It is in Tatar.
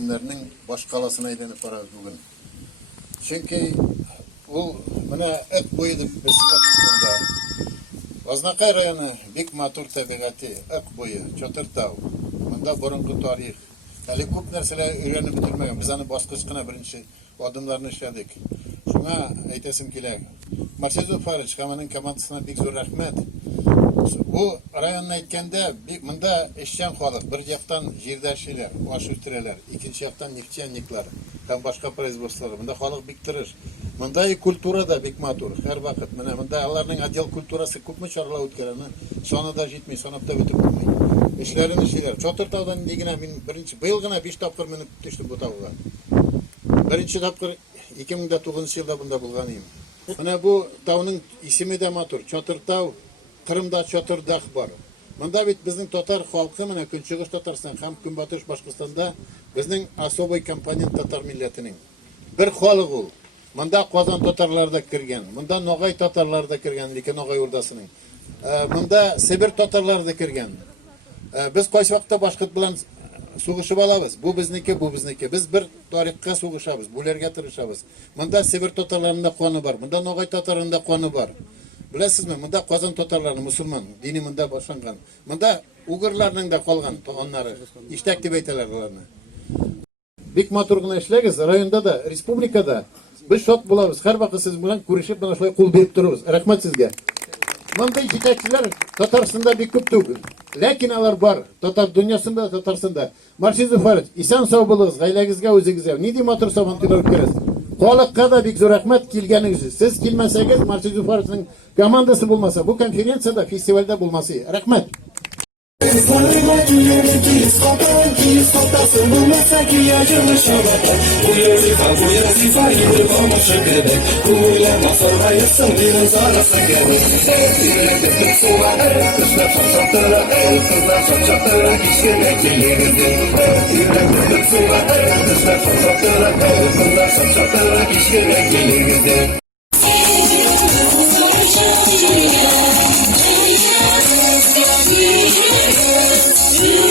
rayonlarının baş kalasına aylanıp barabız bugün. Çünkü bu buna et boyu deb biz bunda. Vaznakay rayonu bek matur tabiatı, ek boyu, Çotırtau. Bunda burunqi tarih. Hali ko'p narsalar öğrenib bitirmagan. Biz ani bosqichqina birinchi adımlarını ishladik. Shunga aytasim kerak. Marsezo Farij Kamaning komandasiga bek zo'r rahmat. Bu rayonni aytganda bunda ishchan xalq, bir yoqdan yerdashlar, osh o'tiralar, ikkinchi yoqdan neftyaniklar, ham boshqa производстволар. Bunda xalq bek tirish. Bunday kultura da bek matur. Har vaqt mana bunda ularning odel kulturasi ko'pmi chorlar o'tganini sonida yetmay, sanab da o'tib bo'lmaydi. İşlerini şeyler. Çotırtaudan ligine birinci bıyılgına 5 tapkır minip düştüm bu tavga. Birinci tapkır 2009 yılda bunda bulganıyım. Buna bu tavının ismi de matur. Çotırtau, Kırım'da Çotırdağ var. Bunda bit bizim Tatar halkı mana Künçüğüş Tatarstan hem Künbatış Başkıstan'da bizim asoboy komponent Tatar milletinin. Bir halık ol. Bunda Kazan Tatarlar da kirgen. Bunda Nogay Tatarlar da kirgen. Lekin Nogay Urdasının. Bunda Sibir Tatarlar da kirgen. Biz qaysi vaqtda boshqat bilan so'g'ishib olamiz. Bu bizniki, bu bizniki. Biz bir tarixga so'g'ishamiz, bularga tirishamiz. Bunda Sibir tatarlarında qoni bor, bunda Nogay tatarlarında qoni bor. Bilasizmi? Bunda Qozon tatarlari musulmon, dini bunda boshlangan. Bunda Uyg'urlarning da qolgan to'g'onlari, ishtak deb aytadilar ularni. Bek maturgina ishlagiz, rayonda da, respublikada biz shod bo'lamiz. Har vaqt siz bilan ko'rishib, mana shulay qo'l berib turamiz. Rahmat sizga. Bunday yetakchilar Tataristonda bek ko'p tugul. Lekin ular bor. Tatar dunyosida, Tataristonda. Marsezo Farij, eson sog' bo'ling'iz, g'aylagizga o'zingizga. Nima motor samontlar o'tkazasiz. Xalqqa da bek zo'r rahmat kelganingiz. Siz kelmasangiz, Marsezo Farijning komandasi bo'lmasa, bu konferensiyada, festivalda bo'lmasa. Rahmat. You